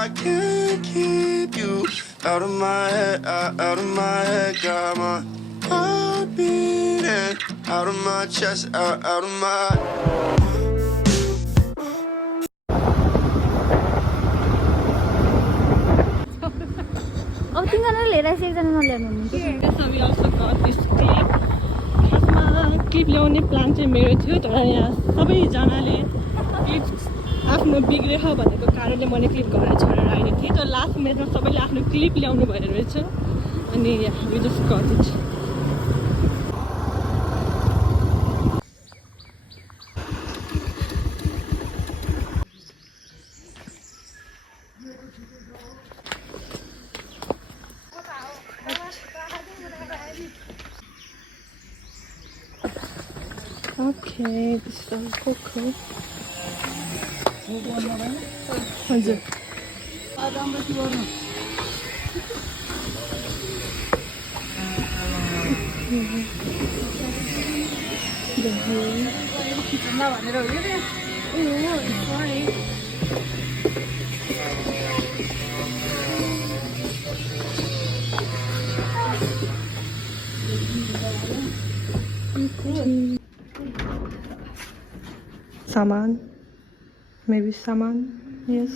I can't keep you out of my head, out of my head. Got my heart beating out of my chest, out of my. अब तिनीहरू लिएर एकजना नल्याउनु So we also got this clip. खासमा clip ल्याउने plan चाहिँ मेरो थियो, तर यहाँ सबैजनाले क्लिप आफ्नो बिग्रेछ भनेको कारणले मैले क्लिप गरेर छोडेर आएको थिएँ। तर लास्ट मिनटमा सबैले आफ्नो क्लिप ल्याउनु भयो रहेछ अनि we just got it. Okay, this is Coco. हजुर Saman, maybe Saman, yes.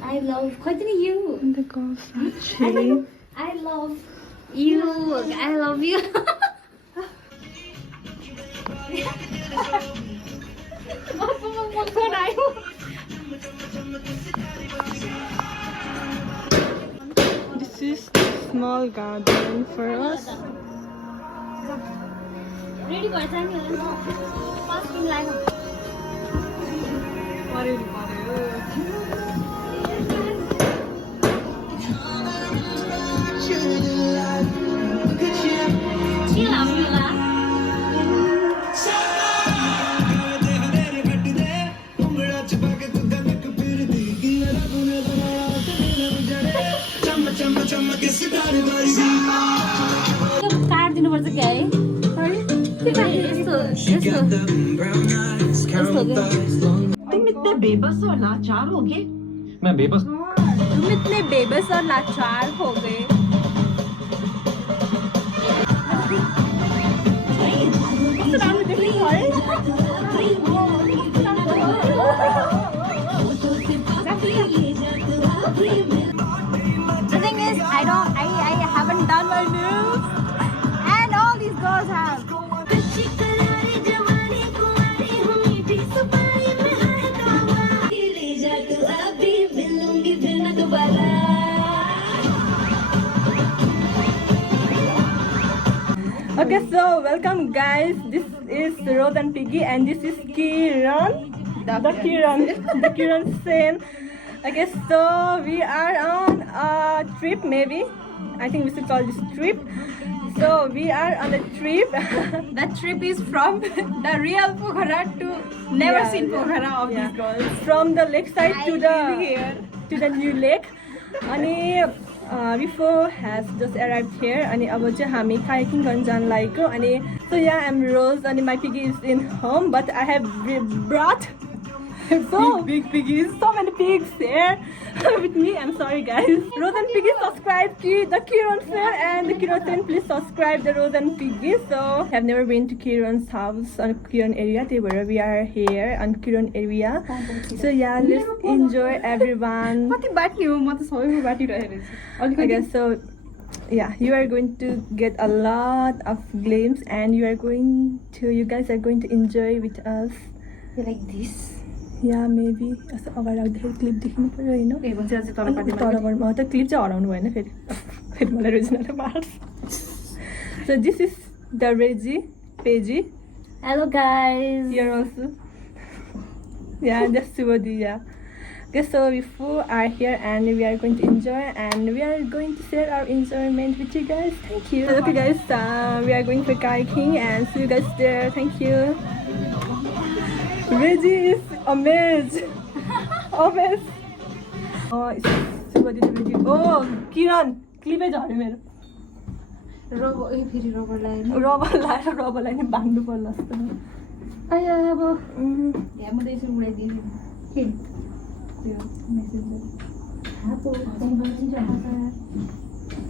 I love continue you. And the girls are chilling. I love you. I love you. This is a small garden for us. Ready गर्छ नि first in line काट दिनुपर्छ क्या है तुम इतने बेबस और लाचार हो गए। मैं बेबस तुम इतने बेबस और लाचार हो गए The thing is, I haven't done my nails, and all these girls have. Okay, so welcome guys. This is Rose and Piggy, and this is Kiran, the Kiran Sen. Okay, so we are on a trip, maybe. I think we should call this trip. So we are on a trip. That trip is from the real Pokhara to never seen Pokhara of these girls. From the lakeside to here. the new lake. अनि Rifo has just arrived here. अनि अब चाहिँ हामी kayaking गर्न जान लागेको. अनि so yeah, I'm Rose and my piggy is in home, but I have brought so big piggies, so many pigs here with me. I'm sorry guys. Rose and Piggy, subscribe to the Kiran Fair, and the Kiran Fair, please subscribe the Rose and Piggy. So I've never been to Kiran's house on Kiran area. Where we are here on Kiran area. So yeah, let's enjoy everyone. Okay, so yeah, you are going to get a lot of glimpse, and you guys are going to enjoy with us. Like this. Yeah, maybe. यस्तो अगाडि राख्दाखेरि clip देख्नु पर्यो होइन तलबाट त clip चाहिँ हराउनु भएन फेरि फेरि मलाई रेजिनाले मार्छ. So this is the Reggie, Paige. Hello guys. Here also. Yeah, that's Subodhi, yeah. Okay, so we four are here and we are going to enjoy, and we are going to share our enjoyment with you guys. Thank you. Okay guys, we are going for kayaking and see you guys there. Thank you. Reggie is amazed. Amazed. Oh, Subodhi to Reggie. Oh, Kiran, clip is on मेरो. Rubber line rubber लाएर रबरलाई नि बाँध्नु पर्ला जस्तो. आयो अब यहाँ म त्यसो उडाइदिन्छु के त्यो मेसेन्जर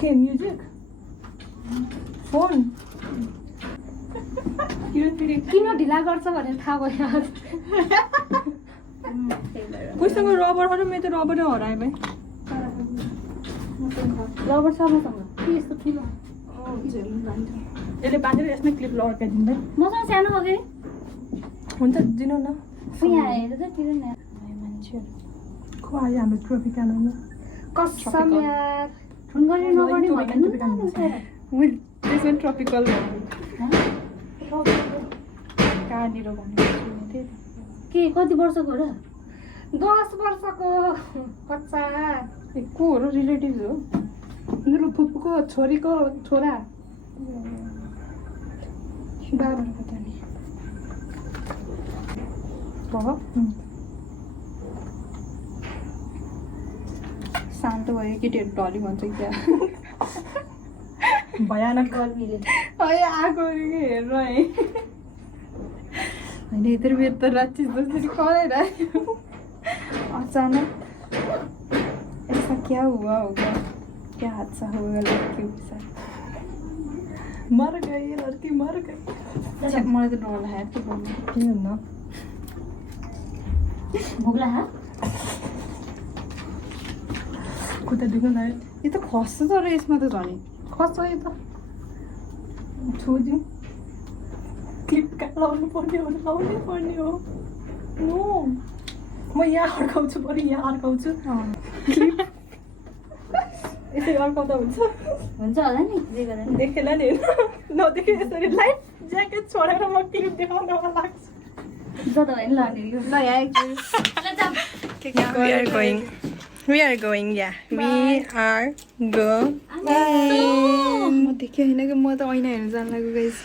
के म्युजिक फोन किन ढिला गर्छ भनेर थाहा भयो कोहीसँग रबरहरू मेरो त रबरै हरायो भाइ रबर छ मसँग के यस्तो ठुलो यसले बाँधेर यसमै क्लिप लगाइदिँदै मसँग सानो हो कि हुन्छ दिनु न यहाँ हेर त किन न को आयो हाम्रो ट्रफिकानामा कसम यार फोन गर्ने नगर्ने भन्नु त्यसमा ट्रपिकल कहाँनिर भन्नु के कति वर्षको र 10 वर्षको बच्चा कोहरू रिलेटिभ्स हो मेरो फुपूको छोरीको छोरा बाबाको त नि शान्त भयो केटीहरू ढली भन्छ क्या भयानक गर्मीले है आएको हेर्नु है होइन यत्रो बेर त राति जसरी कराएर अचानक ऐसा क्या हुआ होगा क्या हादसा होगा लड़की के साथ मर गई लड़की मर गई मलाई त डर लाग्यो के गर्नु के हुन्न भोक लाग्यो खुट्टा दुख्न लाग्यो यो त खस्छ तर यसमा त झन् खस्छ यो त छोडिदिउँ क्लिप लाउनु पर्ने हो लाउनै पर्ने हो नो म यहाँ अड्काउँछु बरु यहाँ अड्काउँछु क्लिप यसरी अड्काउँदा हुन्छ हुन्छ होला नि जे गरेर देखेन नि नदेखे यसरी लाइट ज्याकेट छोडेर म क्लिप देखाउन लाग्छु जता भयो नि लाने यो ल यहाँ We are going, yeah. We are going. म देखेँ होइन कि म त ऐना हेर्नु जान लाग्यो guys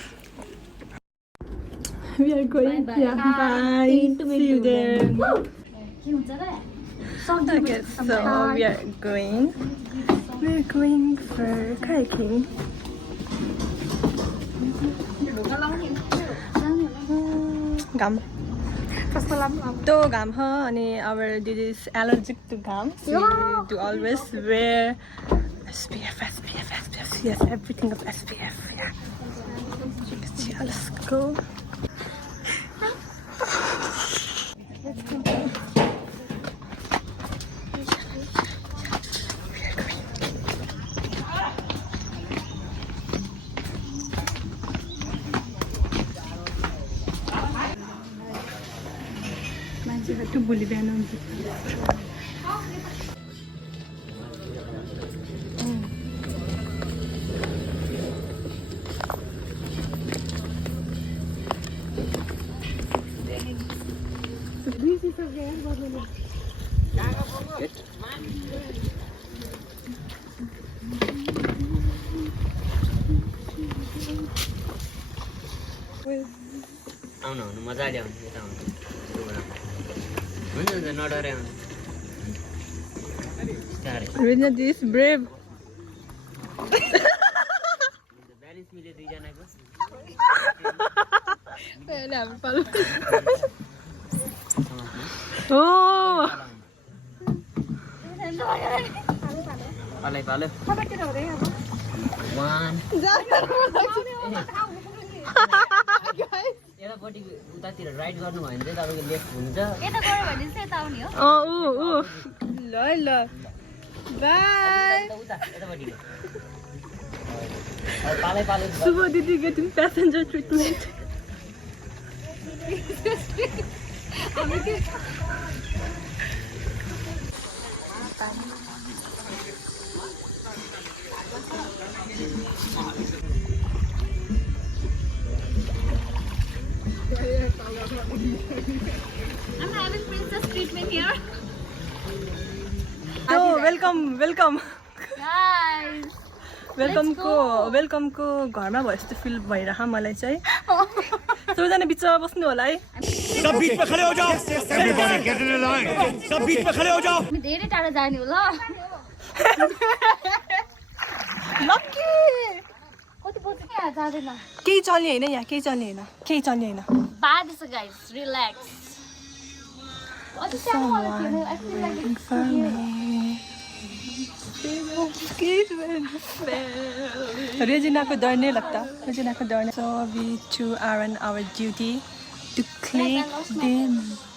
We are going. Bye, bye. Yeah, bye. See you there. के हुन्छ र Okay, so we are going. We are going for kayaking. Gum. तो घाम हो अनि our दिदी is allergic to घाम. So we do always wear SPF. Yes, everything of SPF. Yeah. Yeah, let's go. मान्छेहरू भोलि बिहान हुन्छ आउनु मजाले आउनु यता आउनु हुन्छ नडरे आउनु Rina is brave. ब्यालेन्स मिले दुईजनाको Oh! पालै पालो वान यतापट्टि उतातिर राइट गर्नुभयो भने चाहिँ तपाईँको लेफ्ट हुन्छ यता गयो भने चाहिँ यता आउने हो ल ल बाई उता यतापट्टि पालै पालो शुभ दिदी getting passenger treatment I'm having princess treatment here. So welcome Guys. Welcome को घरमा भयो जस्तो फिल भइरह मलाई चाहिँ सबैजना बिचमा बस्नु होला है सब बीच में खड़े हो जाओ एवरीबॉडी गेट इन लाइन सब बीच में खड़े हो जाओ म धेरै टाढा जाने हो ल लक्की कति पछि के जाँदैन केही चल्ने होइन यहाँ केही चल्ने होइन bad, guys. Relax. Regina को डर नहीं लगता. Regina को डर नहीं. So we two are on our duty to click the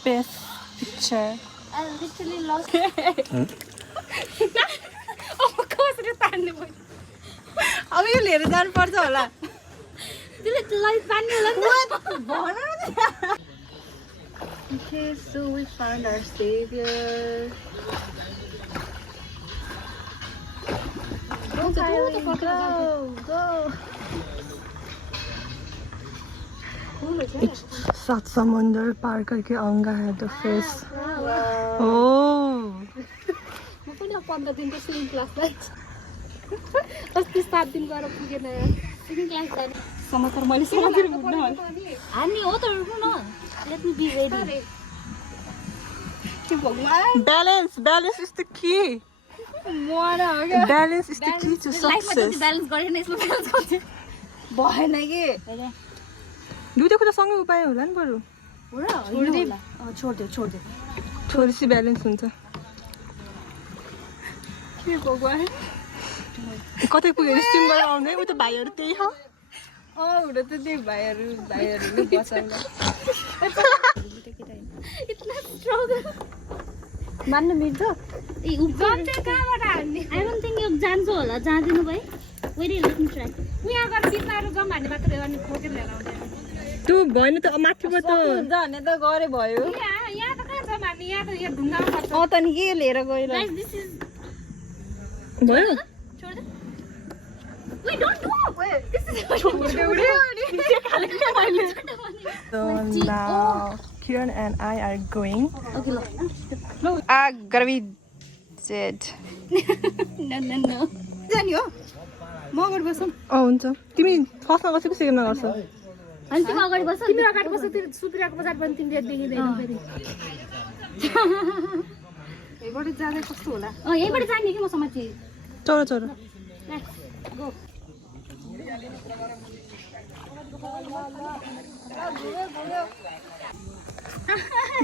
best picture. I literally lost. अब कसरी तान्ने भयो? अब यो लिएर जानु पर्छ होला. त्यसले लाइट तान्ने होला नि त. Okay, so we found our savior. Go, go. सात समुंदर पार करके आऊंगा है द फेस. Oh. म पनि 15 दिनको स्विमिङ क्लासलाई अस्ति 7 दिन गएर पुगेन स्विमिङ क्लास जाने. समाचार मैले समाचार बुझ्न हामी हो त रुनु न. Let me be ready. Balance is the key. Balance is the key to लाइफमा जति success. ब्यालेन्स गरेन यसमा ब्यालेन्स गर्छु. भएन के दुईटा कुरा सँगै उपाय होला नि बरु. हो र छोड्दे. छोडेपछि ब्यालेन्स हुन्छ. के भगवान कतै पुगेर स्विम गरेर आउने उ त भाइहरू त्यही हो. हुन त त्यही भाइहरू बचाउन. इतना स्ट्रगल मान्न मिल्छ. ए उब्जन्छ कहाँबाट हान्ने. आई डोन्ट थिंक यो जान्छ होला. जाँदिनु भए वेट लेट मी ट्राई. उ यहाँ गएर बिचमा गम हान्ने मात्र अनि खोकेर लिएर आउँदैन. त्यो भएन त माथिबाट जाने त गरे भयो. यहाँ त कहाँ छ मान्ने. यहाँ त यहाँ ढुङ्गामा पर्छ. त नि के लिएर गएर गाइस दिस इज भयो. छोड दे. We don't do. So now Kiran and I are going. Okay, look. Gravit said. No. जानी हो म अगाडि बसौँ. हुन्छ. तिमी फर्स्टमा बसेको सेकेन्डमा गर्छौ. अनि तिमी अगाडि बस. तिमी अगाडि बस्छ. तिमी सुतिरहेको पछाडि पनि तिमीले देखिँदैन फेरि. यहीबाट जाँदै कस्तो होला. यहीबाट जाने कि म समाति. चोरो. Let's go.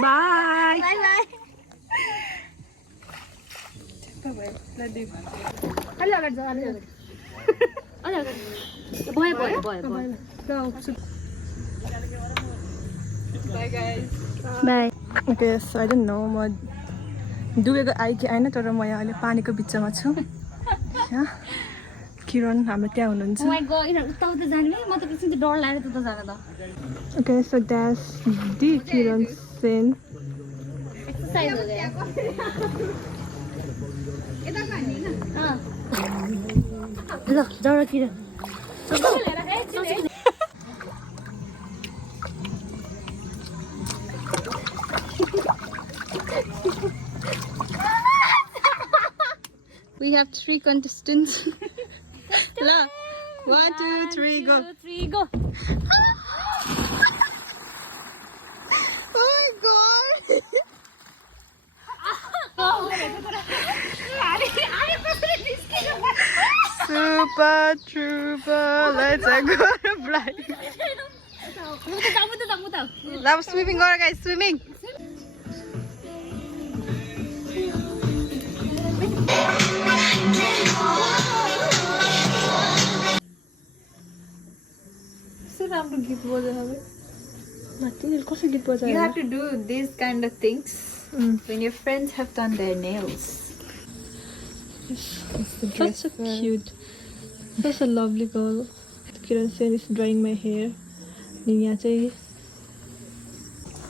Bye. बाइ. अलि अगाडि जा. अलि अगाडि. भयो. Bye. Okay, so I don't know म डुबेको आइ कि आएन तर म यहाँ अहिले पानीको बिचमा छु. किरण हाम्रो त्यहाँ हुनुहुन्छ. Oh my god, यिनीहरू उता जाने म त किसिमको डर लागेर उता जान त. Okay, so that's the Kiran scene. Exercise हो गया. ल जरा किरण. We have 3 contestants. La, 1, 2, 3, go. 3 go. Oh my god. Super trooper, let's go to blind. Now swimming, go guys, swimming. राम्रो गीत बजायो. कसरी गीत बजायो? You have to do these kind of things when your friends have done their nails. That's so cute. That's a lovely girl. Kiran Sen is drying my hair. अनि यहाँ चाहिँ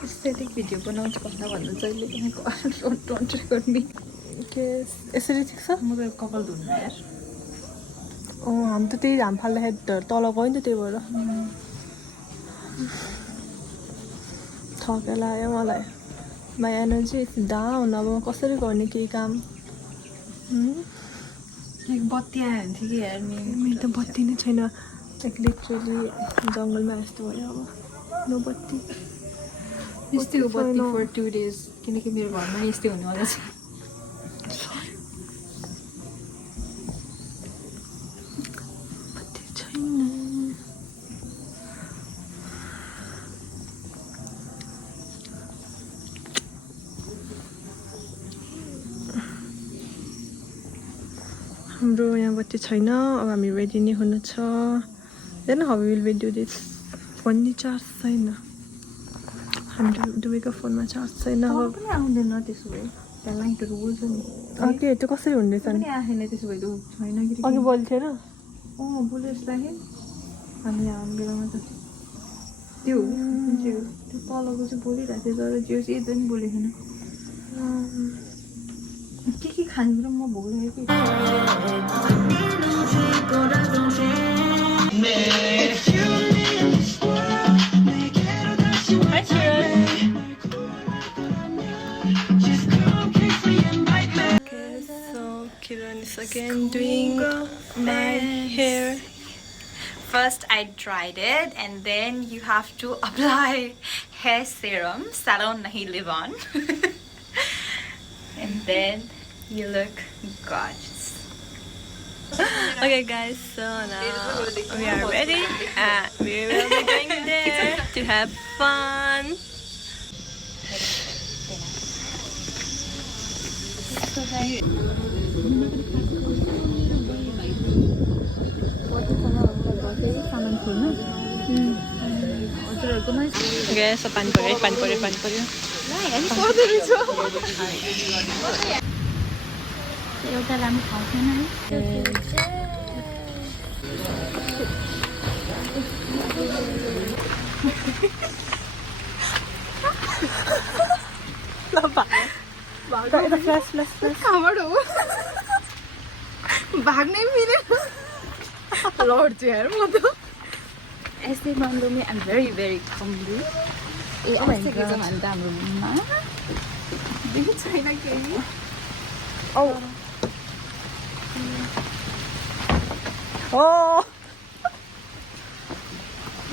Aesthetic video बनाउँछु भन्दा जहिले पनि don't record me. के यसरी ठिक छ? म त कपाल धुन्न यार. हामी त त्यही हाम फाल्दाखेरि तल गयो नि त त्यही भएर थकेर लाग्यो मलाई. My energy is down. अब कसरी गर्ने केही काम. बत्ती आयो भने थियो कि यार मेरो त बत्ती नै छैन. लाइक लिटरली जङ्गलमा यस्तो भयो. अब नो बत्ती. यस्तै हो बत्ती for 2 days किनकि मेरो घरमा नि यस्तै हुनेवाला छ. बत्ती छैन. हाम्रो यहाँ बत्ती छैन अब हामी रेडी नै हुनु छ then how will we do this phone नि चार्ज छैन हाम्रो दुवैको फोनमा चार्ज छैन अब पनि आउँदैन त्यसो भए त्यहाँ लाइटहरू बोल्छ नि के त्यो कसरी हुँदैछ नि पनि आएन त्यसो भए छैन कि अघि बोल्थेन बोले जस्तो लाग्यो हामी आउने बेलामा त त्यो जुन चाहिँ त्यो तलको चाहिँ बोलिरहेको थियो तर त्यो चाहिँ एकदम बोलेको छैन के खाने कुरो म भोक लाग्यो Kiran is again doing my hair. First I dried it and then you have to apply hair serum, salon nahi live on. And then you look gorgeous. Okay guys, so now we are ready and we will be going there to have fun. Okay, so pan puri. एउटा राम्रो ठाउँ छैन है Flash. कहाँबाट हो भाग्नै मिलेन लड्छु यार म त Este mando me, I'm very comely. Oh my god. Manda mama. देखि छैन केही Oh.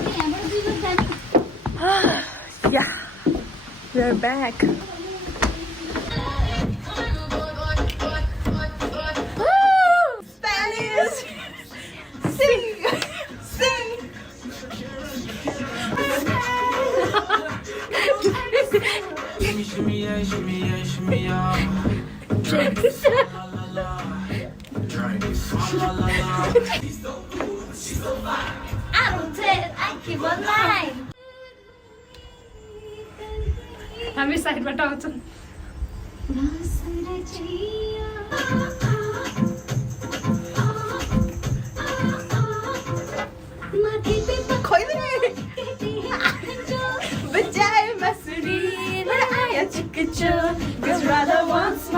यहाँबाट दुई लोक जाने Yeah, we are back. Spanish. Sing. I don't tell, I keep on lying. हामी साइडबाट आउँछौँ बजाए मसुरी आया चिकचो Cause Radha wants